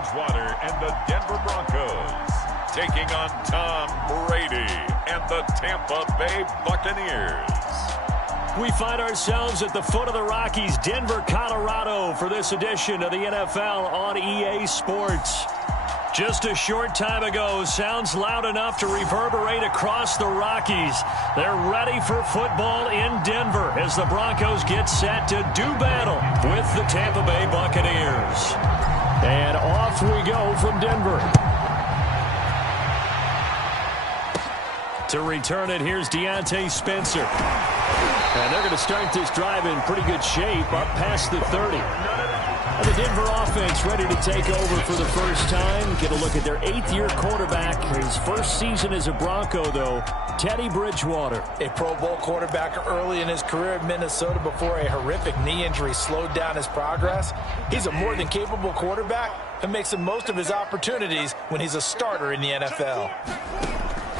Bridgewater and the Denver Broncos taking on Tom Brady and the Tampa Bay Buccaneers. We find ourselves at the foot of the Rockies, Denver, Colorado, for this edition of the NFL on EA Sports. Just a short time ago, sounds loud enough to reverberate across the Rockies. They're ready for football in Denver as the Broncos get set to do battle with the Tampa Bay Buccaneers. And off we go from Denver. To return it, here's Deontay Spencer. And they're going to start this drive in pretty good shape, up past the 30. And the Denver offense ready to take over for the first time. Get a look at their 8th-year quarterback. His first season as a Bronco, though, Teddy Bridgewater. A Pro Bowl quarterback early in his career in Minnesota before a horrific knee injury slowed down his progress. He's a more than capable quarterback and makes the most of his opportunities when he's a starter in the NFL.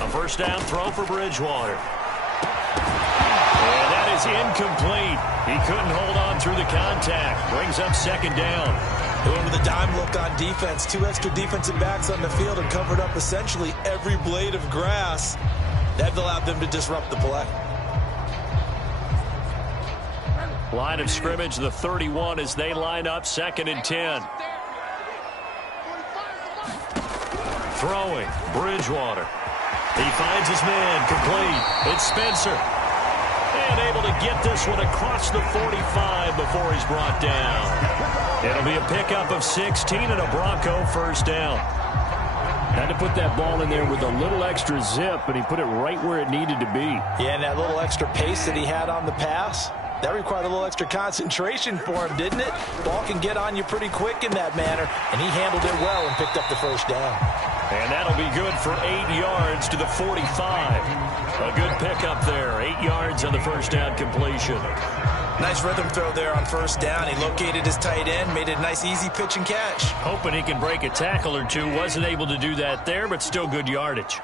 A first down throw for Bridgewater. And that is incomplete. He couldn't hold on through the contact. Brings up second down. Going with a dime look on defense. 2 extra defensive backs on the field and covered up essentially every blade of grass. That allowed them to disrupt the play. Line of scrimmage, the 31 as they line up, 2nd and 10. Throwing, Bridgewater. He finds his man, complete. It's Spencer. And able to get this one across the 45 before he's brought down. It'll be a pickup of 16 and a Bronco first down. Had to put that ball in there with a little extra zip, and he put it right where it needed to be. Yeah, and that little extra pace that he had on the pass, that required a little extra concentration for him, didn't it? Ball can get on you pretty quick in that manner, and he handled it well and picked up the first down. And that'll be good for 8 yards to the 45. A good pickup there. 8 yards on the first down completion. Nice rhythm throw there on first down. He located his tight end, made it a nice easy pitch and catch. Hoping he can break a tackle or two. Wasn't able to do that there, but still good yardage.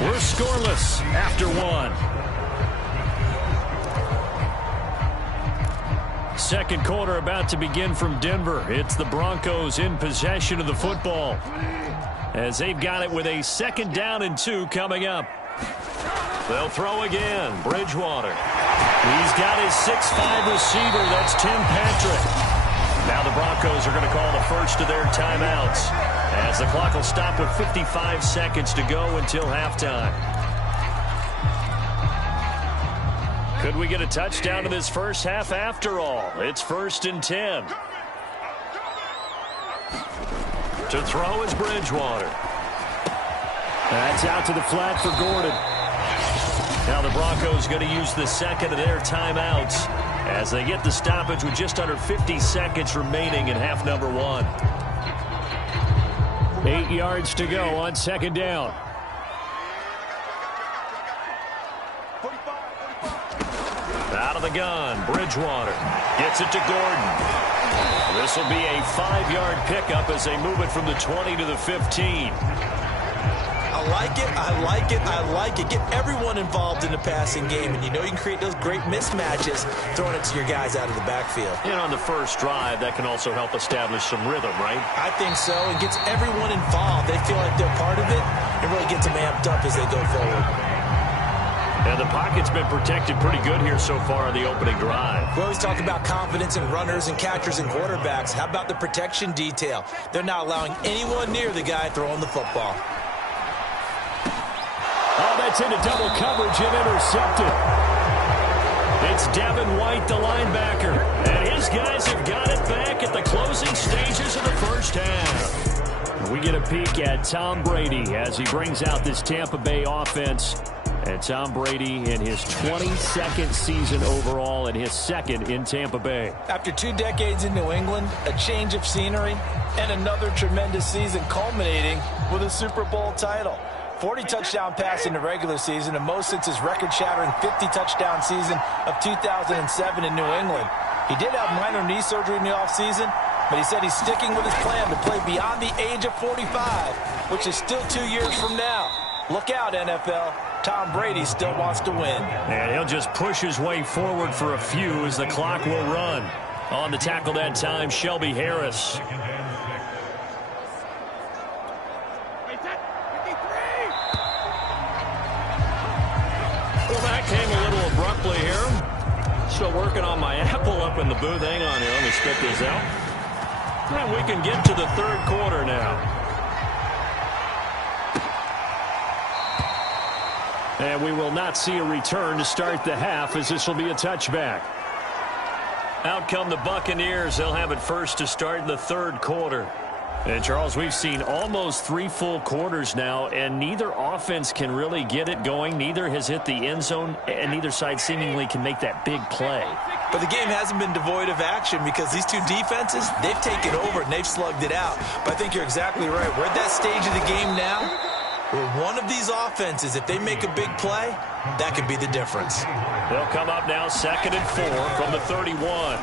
We're scoreless after 1. Second quarter about to begin from Denver. It's the Broncos in possession of the football as they've got it with a 2nd down and 2 coming up. They'll throw again. Bridgewater. He's got his 6'5" receiver. That's Tim Patrick. Now the Broncos are going to call the first of their timeouts as the clock will stop with 55 seconds to go until halftime. Could we get a touchdown in this first half after all? It's 1st and 10. To throw is Bridgewater. That's out to the flat for Gordon. Now the Broncos going to use the second of their timeouts as they get the stoppage with just under 50 seconds remaining in half number 1. 8 yards to go on 2nd down. Out of the gun, Bridgewater gets it to Gordon. This will be a 5-yard pickup as they move it from the 20 to the 15. I like it, I like it, I like it. Get everyone involved in the passing game, and you know you can create those great mismatches throwing it to your guys out of the backfield. And on the first drive, that can also help establish some rhythm, right? I think so. It gets everyone involved. They feel like they're part of it. It really gets them amped up as they go forward. And the pocket's been protected pretty good here so far on the opening drive. We always talk about confidence in runners and catchers and quarterbacks. How about the protection detail? They're not allowing anyone near the guy throwing the football. Oh, that's into double coverage and intercepted. It's Devin White, the linebacker. And his guys have got it back at the closing stages of the first half. We get a peek at Tom Brady as he brings out this Tampa Bay offense. And Tom Brady in his 22nd season overall and his 2nd in Tampa Bay. After 2 decades in New England, a change of scenery, and another tremendous season culminating with a Super Bowl title. 40 touchdown pass in the regular season, and most since his record-shattering 50-touchdown season of 2007 in New England. He did have minor knee surgery in the offseason, but he said he's sticking with his plan to play beyond the age of 45, which is still 2 years from now. Look out, NFL. Tom Brady still wants to win. And he'll just push his way forward for a few as the clock will run. On the tackle that time, Shelby Harris. Well, that came a little abruptly here. Still working on my apple up in the booth. Hang on here. Let me spit this out. And we can get to the third quarter now. And we will not see a return to start the half, as this will be a touchback. Out come the Buccaneers. They'll have it first to start the third quarter. And, Charles, we've seen almost 3 full quarters now, and neither offense can really get it going. Neither has hit the end zone, and neither side seemingly can make that big play. But the game hasn't been devoid of action because these two defenses, they've taken over and they've slugged it out. But I think you're exactly right. We're at that stage of the game now where one of these offenses, if they make a big play, that could be the difference. They'll come up now 2nd and 4 from the 31.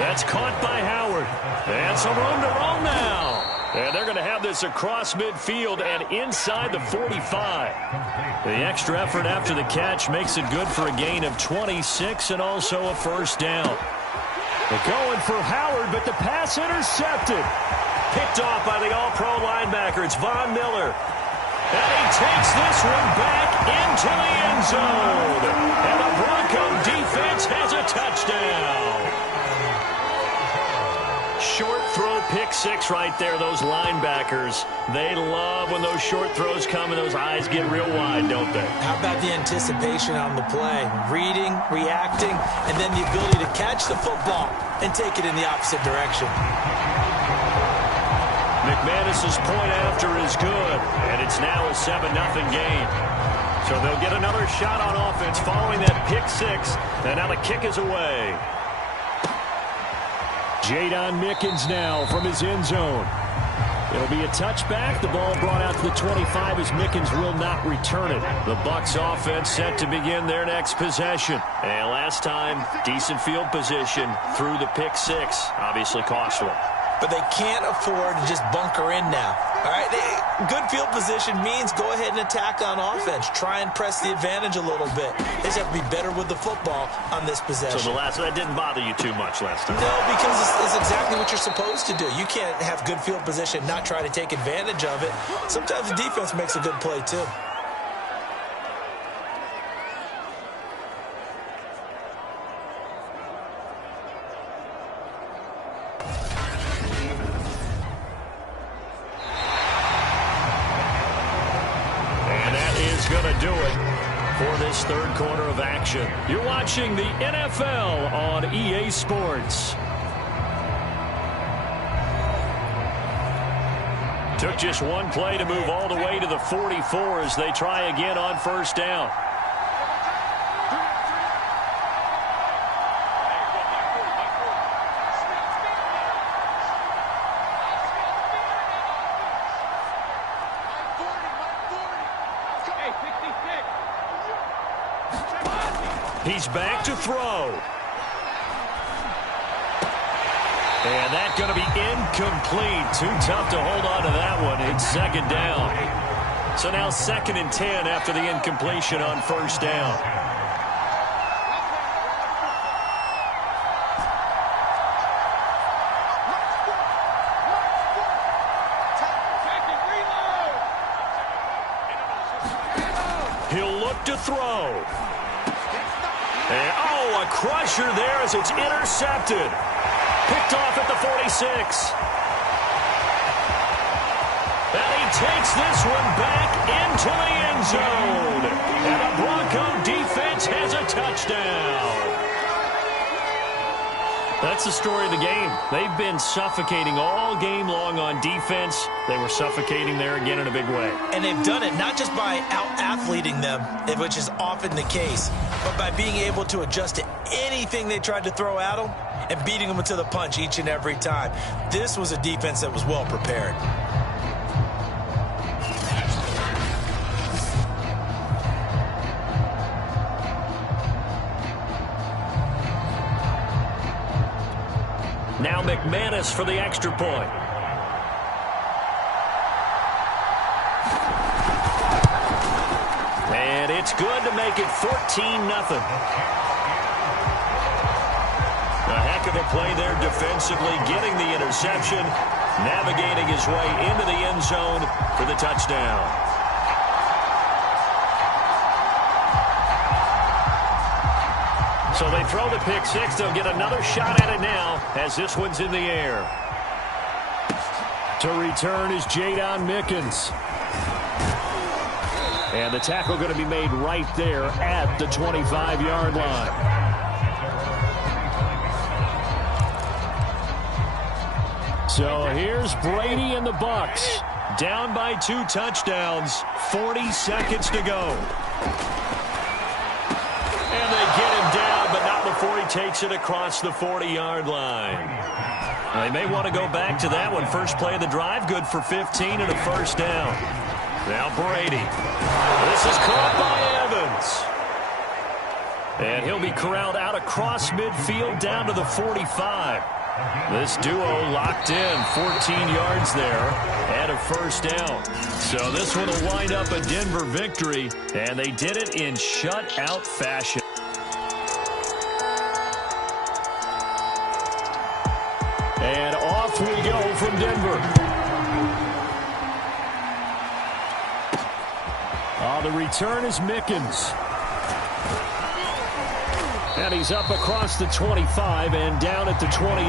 That's caught by Howard. And some room to roam now. And they're going to have this across midfield and inside the 45. The extra effort after the catch makes it good for a gain of 26 and also a first down. They're going for Howard, but the pass intercepted. Picked off by the all-pro linebacker. It's Von Miller. And he takes this one back into the end zone. And the Bronco defense has a touchdown. Short throw, pick six right there. Those linebackers, they love when those short throws come and those eyes get real wide, don't they? How about the anticipation on the play? Reading, reacting, and then the ability to catch the football and take it in the opposite direction. McManus's point after is good, and it's now a 7-0 game. So they'll get another shot on offense following that pick six, and now the kick is away. Jadon Mickens now from his end zone. It'll be a touchback. The ball brought out to the 25 as Mickens will not return it. The Bucs offense set to begin their next possession. And last time, decent field position through the pick six. Obviously costly. But they can't afford to just bunker in now. All right, good field position means go ahead and attack on offense. Try and press the advantage a little bit. They just have to be better with the football on this possession. So that didn't bother you too much last time? No, because it's exactly what you're supposed to do. You can't have good field position, not try to take advantage of it. Sometimes the defense makes a good play too. Going to do it for this third quarter of action. You're watching the NFL on EA Sports. Took just one play to move all the way to the 44 as they try again on first down. He's back to throw. And that's going to be incomplete. Too tough to hold on to that one. It's second down. So now 2nd and 10 after the incompletion on first down. He'll look to throw. And, a crusher there as it's intercepted. Picked off at the 46. And he takes this one back into the end zone. And the Bronco defense has a touchdown. That's the story of the game. They've been suffocating all game long on defense. They were suffocating there again in a big way. And they've done it not just by out-athleting them, which is often the case, but by being able to adjust to anything they tried to throw at them and beating them to the punch each and every time. This was a defense that was well prepared. Now McManus for the extra point. It's good to make it 14-0. A heck of a play there defensively, getting the interception, navigating his way into the end zone for the touchdown. So they throw the pick six. They'll get another shot at it now as this one's in the air. To return is Jadon Mickens. And the tackle going to be made right there at the 25-yard line. So here's Brady and the Bucs. Down by 2 touchdowns, 40 seconds to go. And they get him down, but not before he takes it across the 40-yard line. They may want to go back to that one. First play of the drive, good for 15 and a first down. Now Brady. This is caught by Evans. And he'll be corralled out across midfield down to the 45. This duo locked in, 14 yards there and a first down. So this one will wind up a Denver victory, and they did it in shutout fashion. And off we go from Denver. The return is Mickens. And he's up across the 25 and down at the 28.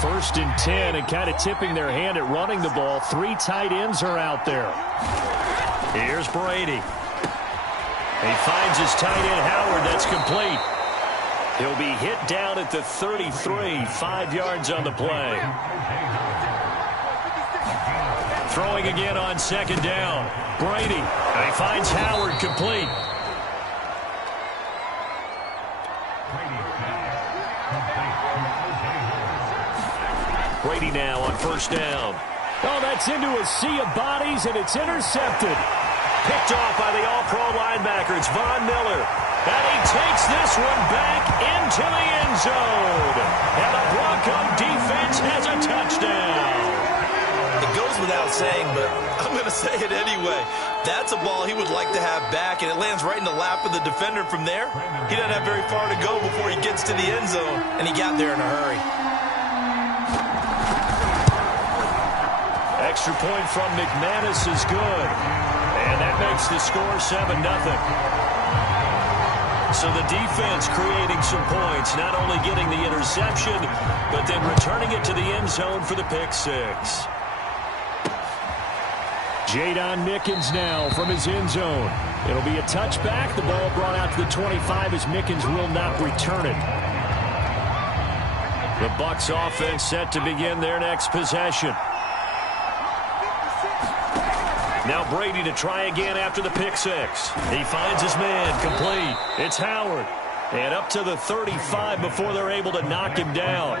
First and 10, and kind of tipping their hand at running the ball. 3 tight ends are out there. Here's Brady. He finds his tight end, Howard. That's complete. He'll be hit down at the 33, 5 yards on the play. Throwing again on second down. Brady. He finds Howard, complete. Brady now on first down. Oh, that's into a sea of bodies, and it's intercepted. Picked off by the All-Pro linebacker. It's Von Miller. And he takes this one back into the end zone. And the Bronco defense has a touchdown. It goes without saying, but I'm going to say it anyway. That's a ball he would like to have back, and it lands right in the lap of the defender from there. He doesn't have very far to go before he gets to the end zone, and he got there in a hurry. Extra point from McManus is good. And that makes the score 7-0. So the defense creating some points, not only getting the interception, but then returning it to the end zone for the pick six. Jadon Mickens now from his end zone. It'll be a touchback. The ball brought out to the 25 as Mickens will not return it. The Bucs offense set to begin their next possession. Now Brady to try again after the pick six. He finds his man, complete. It's Howard. And up to the 35 before they're able to knock him down.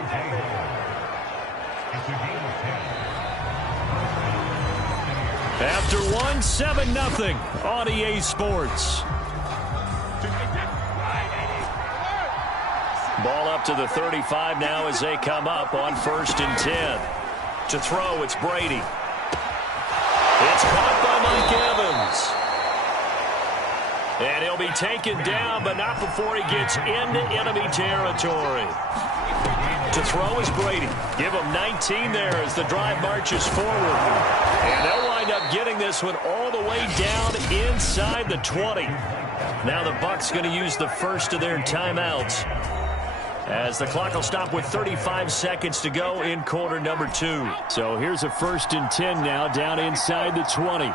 After one, 7-0 on EA Sports. Ball up to the 35 now as they come up on 1st and 10. To throw, it's Brady. It's caught by Mike Evans. And he'll be taken down, but not before he gets into enemy territory. To throw is Brady. Give him 19 there as the drive marches forward. And they'll wind up getting this one all the way down inside the 20. Now the Bucs going to use the first of their timeouts, as the clock will stop with 35 seconds to go in quarter number 2. So here's a 1st and 10 now down inside the 20.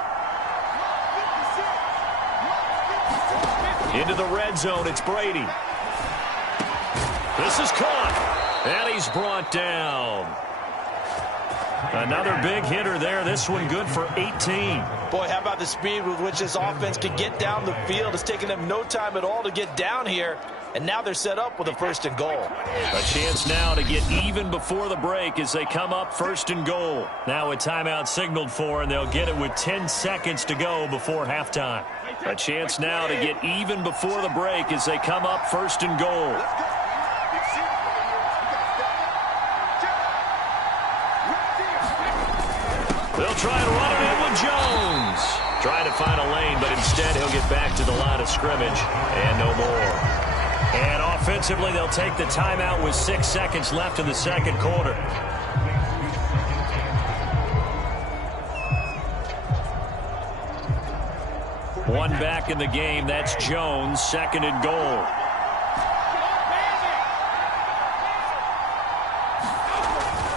Into the red zone, it's Brady. This is caught, and he's brought down. Another big hitter there. This one good for 18. Boy, how about the speed with which this offense can get down the field? It's taken them no time at all to get down here. And now they're set up with a 1st and goal. A chance now to get even before the break as they come up 1st and goal. Now a timeout signaled for, and they'll get it with 10 seconds to go before halftime. A chance now to get even before the break as they come up 1st and goal. They'll try and run it in with Jones. Trying to find a lane, but instead he'll get back to the line of scrimmage and no more. And offensively, they'll take the timeout with 6 seconds left in the second quarter. One back in the game. That's Jones, 2nd and goal.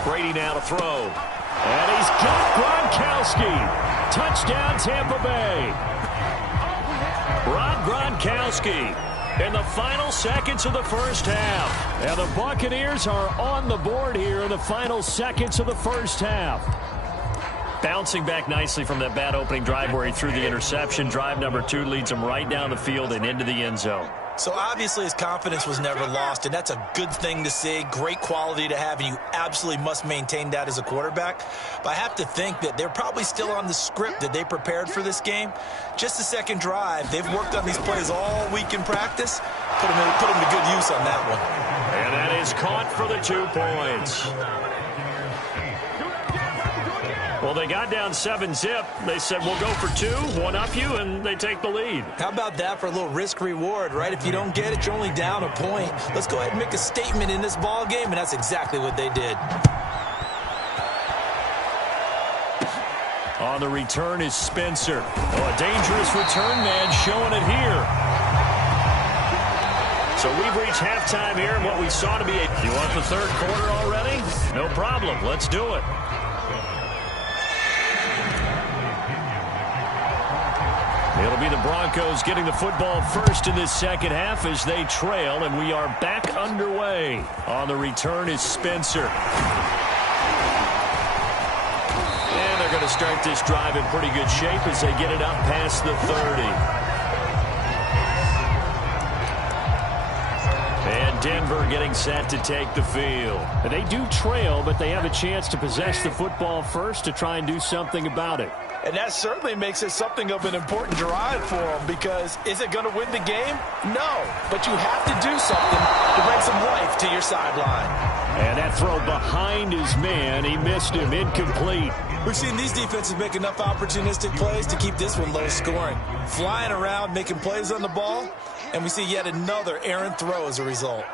Brady now to throw. And he's got Gronkowski. Touchdown, Tampa Bay. Rob Gronkowski in the final seconds of the first half. And the Buccaneers are on the board here in the final seconds of the first half. Bouncing back nicely from that bad opening drive where he threw the interception. Drive number 2 leads him right down the field and into the end zone. So obviously his confidence was never lost, and that's a good thing to see. Great quality to have, and you absolutely must maintain that as a quarterback. But I have to think that they're probably still on the script that they prepared for this game. Just the second drive. They've worked on these plays all week in practice. Put them to good use on that one. And that is caught for the 2 points. Well, they got down 7-zip. They said, we'll go for 2, one up you, and they take the lead. How about that for a little risk-reward, right? If you don't get it, you're only down a point. Let's go ahead and make a statement in this ball game, and that's exactly what they did. On the return is Spencer. Oh, a dangerous return man showing it here. So we've reached halftime here, and what we saw to be a... You want the third quarter already? No problem. Let's do it. It'll be the Broncos getting the football first in this second half as they trail, and we are back underway. On the return is Spencer. And they're going to start this drive in pretty good shape as they get it up past the 30. And Denver getting set to take the field. They do trail, but they have a chance to possess the football first to try and do something about it. And that certainly makes it something of an important drive for them, because is it going to win the game? No, but you have to do something to bring some life to your sideline. And that throw behind his man, he missed him, incomplete. We've seen these defenses make enough opportunistic plays to keep this one low scoring. Flying around, making plays on the ball, and we see yet another errant throw as a result.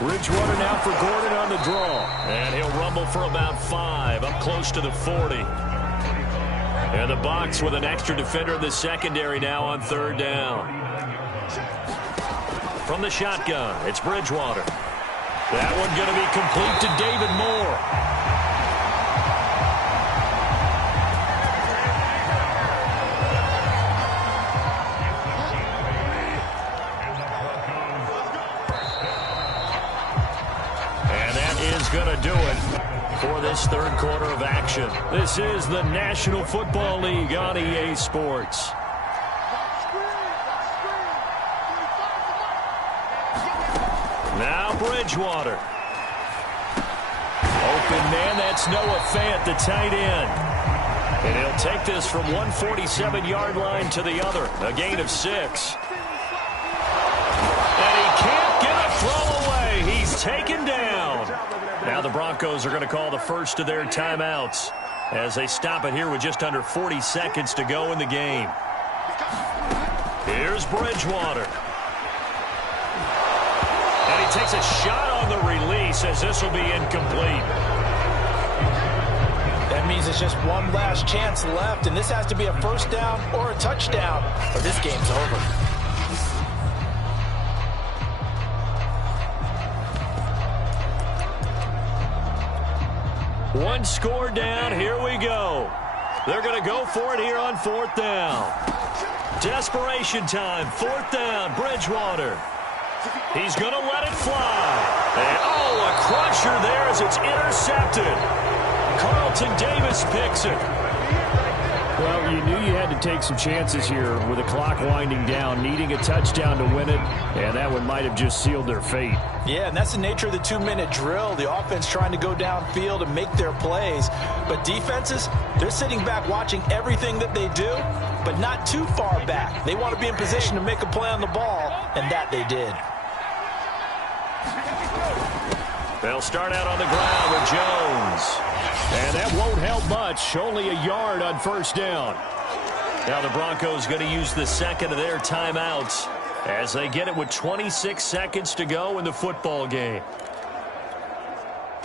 Bridgewater now for Gordon on the draw. And he'll rumble for about 5, up close to the 40. And the Bucs with an extra defender in the secondary now on 3rd down. From the shotgun, it's Bridgewater. That one going to be complete to David Moore. Going to do it for this third quarter of action. This is the National Football League on EA Sports. Now Bridgewater. Open man, that's Noah Fant, the tight end. And he'll take this from 147-yard line to the other, a gain of 6. And he can't get a throw away. He's taken down. Now the Broncos are going to call the first of their timeouts as they stop it here with just under 40 seconds to go in the game. Here's Bridgewater. And he takes a shot on the release as this will be incomplete. That means it's just one last chance left, and this has to be a first down or a touchdown, or this game's over. One score down. Here we go. They're going to go for it here on 4th down. Desperation time. 4th down. Bridgewater. He's going to let it fly. And, oh, a crusher there as it's intercepted. Carlton Davis picks it. Well, you knew you had to take some chances here with the clock winding down, needing a touchdown to win it, and that one might have just sealed their fate. Yeah, and that's the nature of the 2-minute drill. The offense trying to go downfield and make their plays. But defenses, they're sitting back watching everything that they do, but not too far back. They want to be in position to make a play on the ball, and that they did. They'll start out on the ground with Jones. And that won't help much. Only a yard on first down. Now the Broncos going to use the second of their timeouts as they get it with 26 seconds to go in the football game.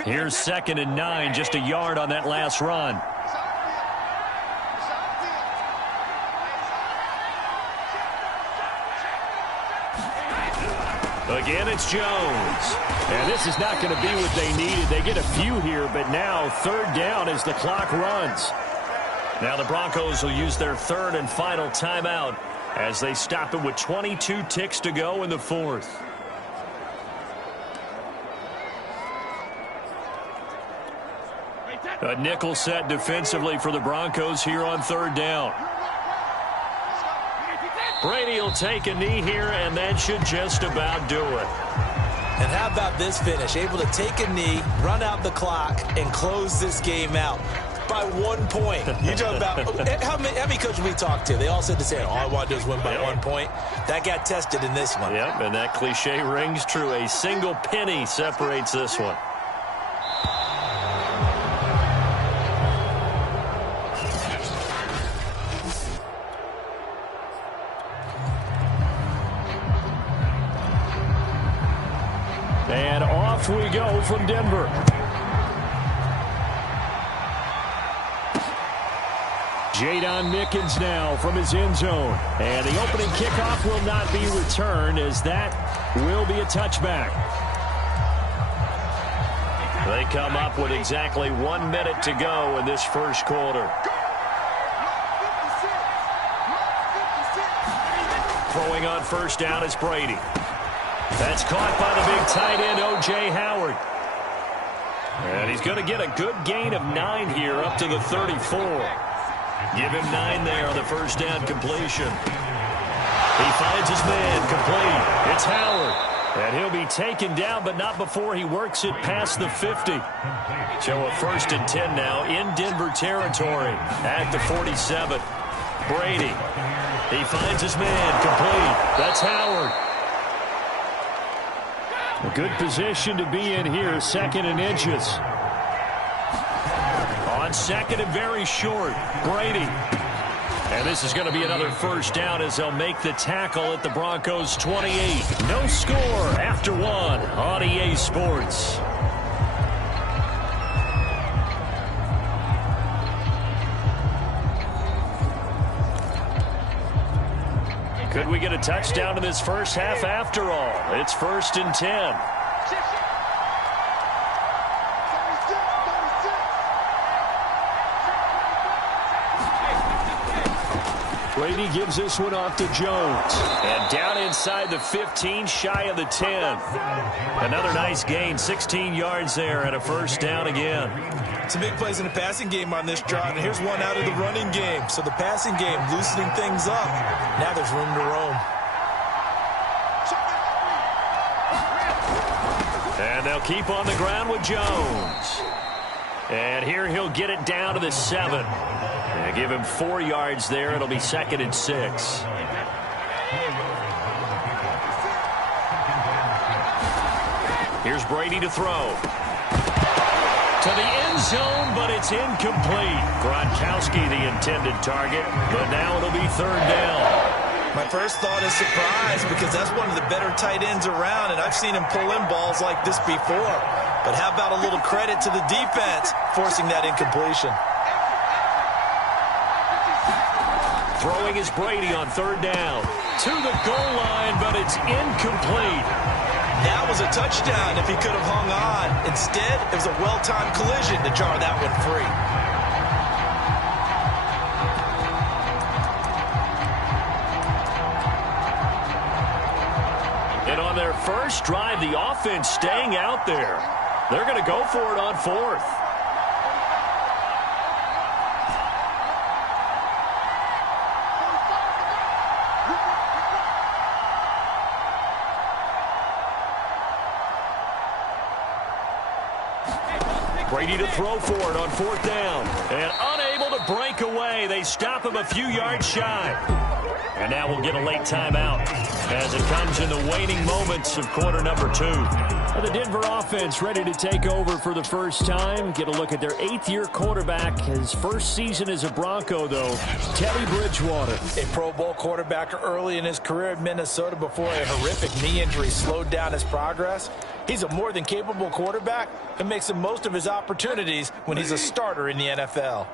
Here's 2nd and 9, just a yard on that last run. Again, it's Jones. And this is not going to be what they needed. They get a few here, but now 3rd down as the clock runs. Now the Broncos will use their 3rd and final timeout as they stop it with 22 ticks to go in the 4th. A nickel set defensively for the Broncos here on 3rd down. Brady will take a knee here, and that should just about do it. And how about this finish? Able to take a knee, run out the clock, and close this game out by 1 point. You talk about how many coaches we talked to? They all said the same. All I want to do is win by 1 point. That got tested in this one. Yep, and that cliche rings true. A single penny separates this one. And off we go from Denver. Jadon Mickens now from his end zone. And the opening kickoff will not be returned, as that will be a touchback. They come up with exactly 1 minute to go in this first quarter. Throwing on first down is Brady. That's caught by the big tight end, O.J. Howard. And he's going to get a good gain of 9 here up to the 34. Give him 9 there on the first down completion. He finds his man complete. It's Howard. And he'll be taken down, but not before he works it past the 50. So a 1st and 10 now in Denver territory at the 47. Brady. He finds his man complete. That's Howard. A good position to be in here, 2nd and inches. On 2nd and very short, Brady. And this is going to be another first down as they'll make the tackle at the Broncos 28. No score after 1 on EA Sports. Could we get a touchdown in this first half after all? It's 1st and 10. Brady gives this one off to Jones. And down inside the 15, shy of the 10. Another nice gain, 16 yards there and a first down again. Some big plays in the passing game on this drive, and here's one out of the running game. So the passing game loosening things up. Now there's room to roam. And they'll keep on the ground with Jones. And here he'll get it down to the 7. And give him 4 yards there. It'll be 2nd and 6. Here's Brady to throw. To the end zone, but it's incomplete. Gronkowski the intended target, but now it'll be 3rd down. My first thought is surprise, because that's one of the better tight ends around, and I've seen him pull in balls like this before. But how about a little credit to the defense forcing that incompletion? Throwing is Brady on 3rd down. To the goal line, but it's incomplete. That was a touchdown if he could have hung on. Instead, it was a well-timed collision to jar that one free. And on their first drive, the offense staying out there. They're going to go for it on 4th. Brady to throw for it on 4th down. And unable to break away. They stop him a few yards shy. And now we'll get a late timeout as it comes in the waning moments of quarter number 2. The Denver offense ready to take over for the first time. Get a look at their 8th-year quarterback. His first season as a Bronco, though, Teddy Bridgewater. A Pro Bowl quarterback early in his career in Minnesota before a horrific knee injury slowed down his progress. He's a more than capable quarterback and makes the most of his opportunities when he's a starter in the NFL.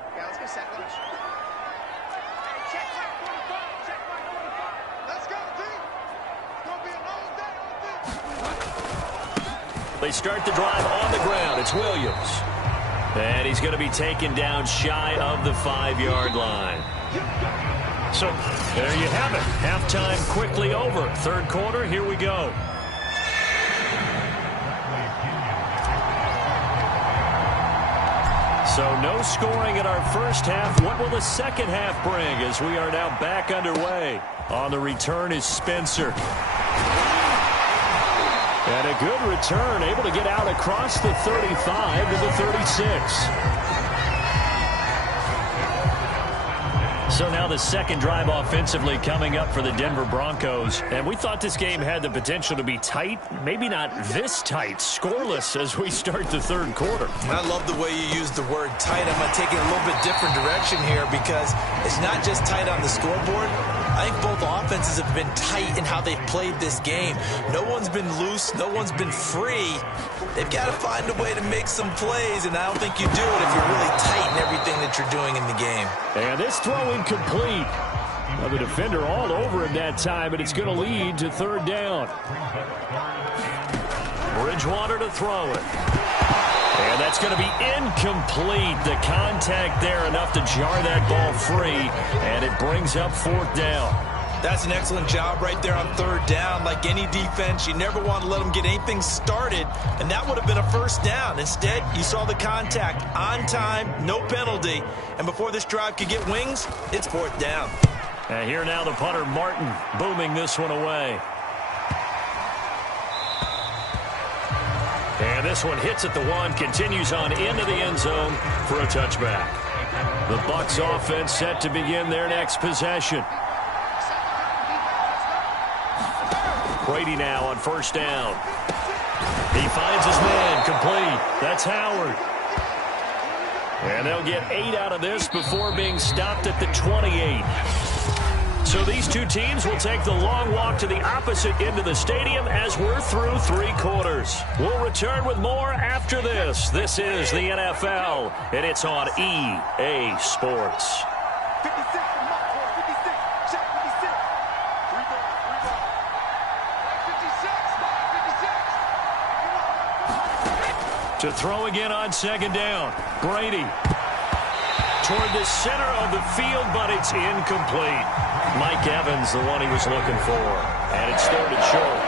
They start the drive on the ground. It's Williams. And he's going to be taken down shy of the 5-yard line. So there you have it. Halftime quickly over. Third quarter, here we go. So no scoring in our first half. What will the second half bring as we are now back underway? On the return is Spencer. And a good return, able to get out across the 35 to the 36. So now the second drive offensively coming up for the Denver Broncos. And we thought this game had the potential to be tight, maybe not this tight, scoreless as we start the third quarter. I love the way you use the word tight. I'm going to take it a little bit different direction here because it's not just tight on the scoreboard. I think both offenses have been tight in how they've played this game. No one's been loose. No one's been free. They've got to find a way to make some plays, and I don't think you do it if you're really tight in everything that you're doing in the game. And this throw incomplete. Now the defender all over him that time, but it's going to lead to third down. Bridgewater to throw it. And that's going to be incomplete. The contact there enough to jar that ball free, and it brings up fourth down. That's an excellent job right there on third down. Like any defense, you never want to let them get anything started, and that would have been a first down. Instead, you saw the contact on time, no penalty, and before this drive could get wings, it's fourth down. And here now the punter, Martin, booming this one away. And this one hits at the 1, continues on into the end zone for a touchback. The Bucs offense set to begin their next possession. Brady now on first down. He finds his man, complete. That's Howard. And they'll get 8 out of this before being stopped at the 28. So these two teams will take the long walk to the opposite end of the stadium as we're through 3 quarters. We'll return with more after this. This is the NFL, and it's on EA Sports. To throw again on second down. Brady toward the center of the field, but it's incomplete. Mike Evans, the one he was looking for. And it's third and short.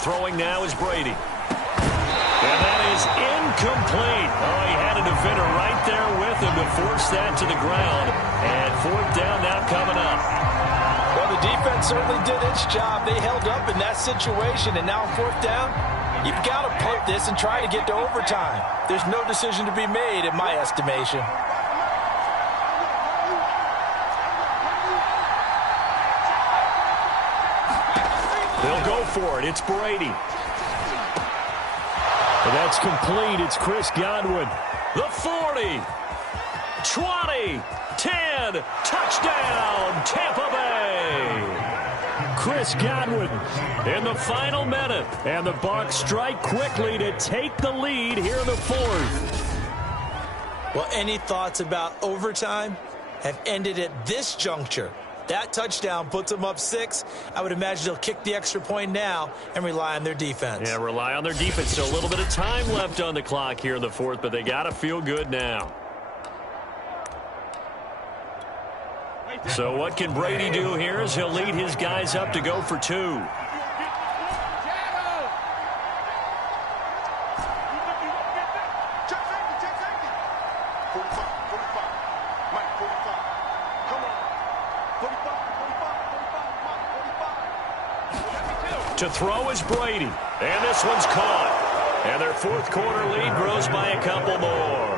Throwing now is Brady. And that is incomplete. Oh, he had a defender right there with him to force that to the ground. And fourth down now coming up. Well, the defense certainly did its job. They held up in that situation. And now on fourth down, you've got to punt this and try to get to overtime. There's no decision to be made in my estimation. They'll go for it. It's Brady. And that's complete. It's Chris Godwin. The 40, 20, 10, touchdown, Tampa Bay. Chris Godwin in the final minute. And the Bucs strike quickly to take the lead here in the fourth. Well, any thoughts about overtime have ended at this juncture. That touchdown puts them up 6. I would imagine they'll kick the extra point now and rely on their defense. Yeah, rely on their defense. So a little bit of time left on the clock here in the fourth, but they got to feel good now. So what can Brady do here as he'll lead his guys up to go for 2. To throw is Brady. And this one's caught. And their fourth quarter lead grows by a couple more.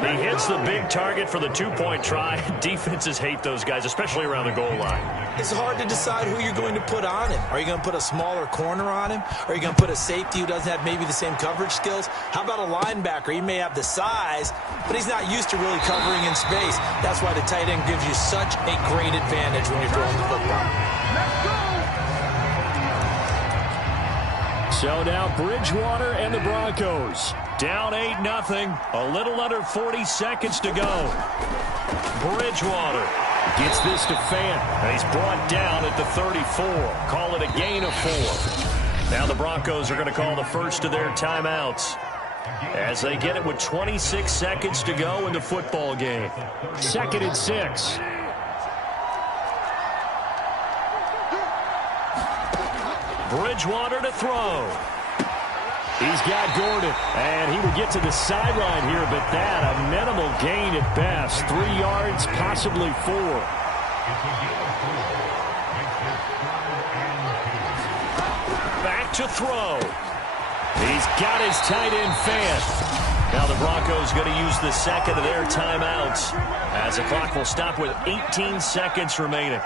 He hits the big target for the two-point try. Defenses hate those guys, especially around the goal line. It's hard to decide who you're going to put on him. Are you going to put a smaller corner on him? Or are you going to put a safety who doesn't have maybe the same coverage skills? How about a linebacker? He may have the size, but he's not used to really covering in space. That's why the tight end gives you such a great advantage when you're throwing the football. So now Bridgewater and the Broncos down 8-0. A little under 40 seconds to go. Bridgewater gets this to Fant. He's brought down at the 34. Call it a gain of 4. Now the Broncos are going to call the first of their timeouts as they get it with 26 seconds to go in the football game. 2nd and 6. Bridgewater to throw. He's got Gordon, and he will get to the sideline here, but that a minimal gain at best. 3 yards, possibly 4. Back to throw. He's got his tight end Fant. Now the Broncos going to use the second of their timeouts as the clock will stop with 18 seconds remaining.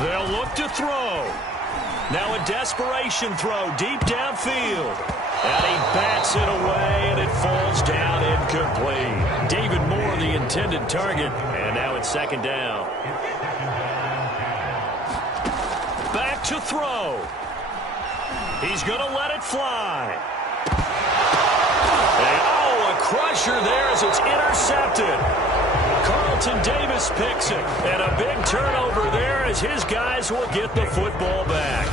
They'll look to throw. Now a desperation throw deep downfield. And he bats it away, and it falls down incomplete. David Moore, the intended target. And now it's 2nd down. Back to throw. He's going to let it fly. And, oh, a crusher there as it's intercepted. Carlton Davis picks it, and a big turnover there as his guys will get the football back.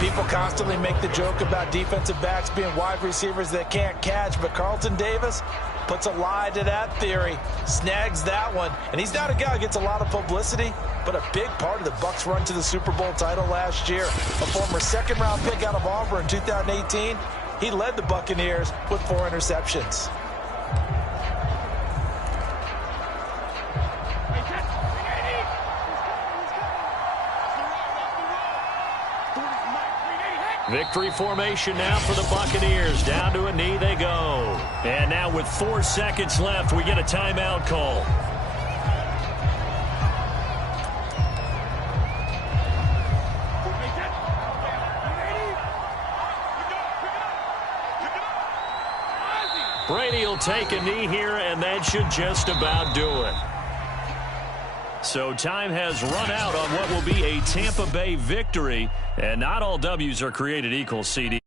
People constantly make the joke about defensive backs being wide receivers that can't catch, but Carlton Davis puts a lie to that theory, snags that one, and he's not a guy who gets a lot of publicity, but a big part of the Bucs' run to the Super Bowl title last year. A former 2nd-round pick out of Auburn in 2018, he led the Buccaneers with 4 interceptions. Victory formation now for the Buccaneers. Down to a knee they go. And now with 4 seconds left, we get a timeout call. Brady will take a knee here, and that should just about do it. So time has run out on what will be a Tampa Bay victory, and not all W's are created equal, CD.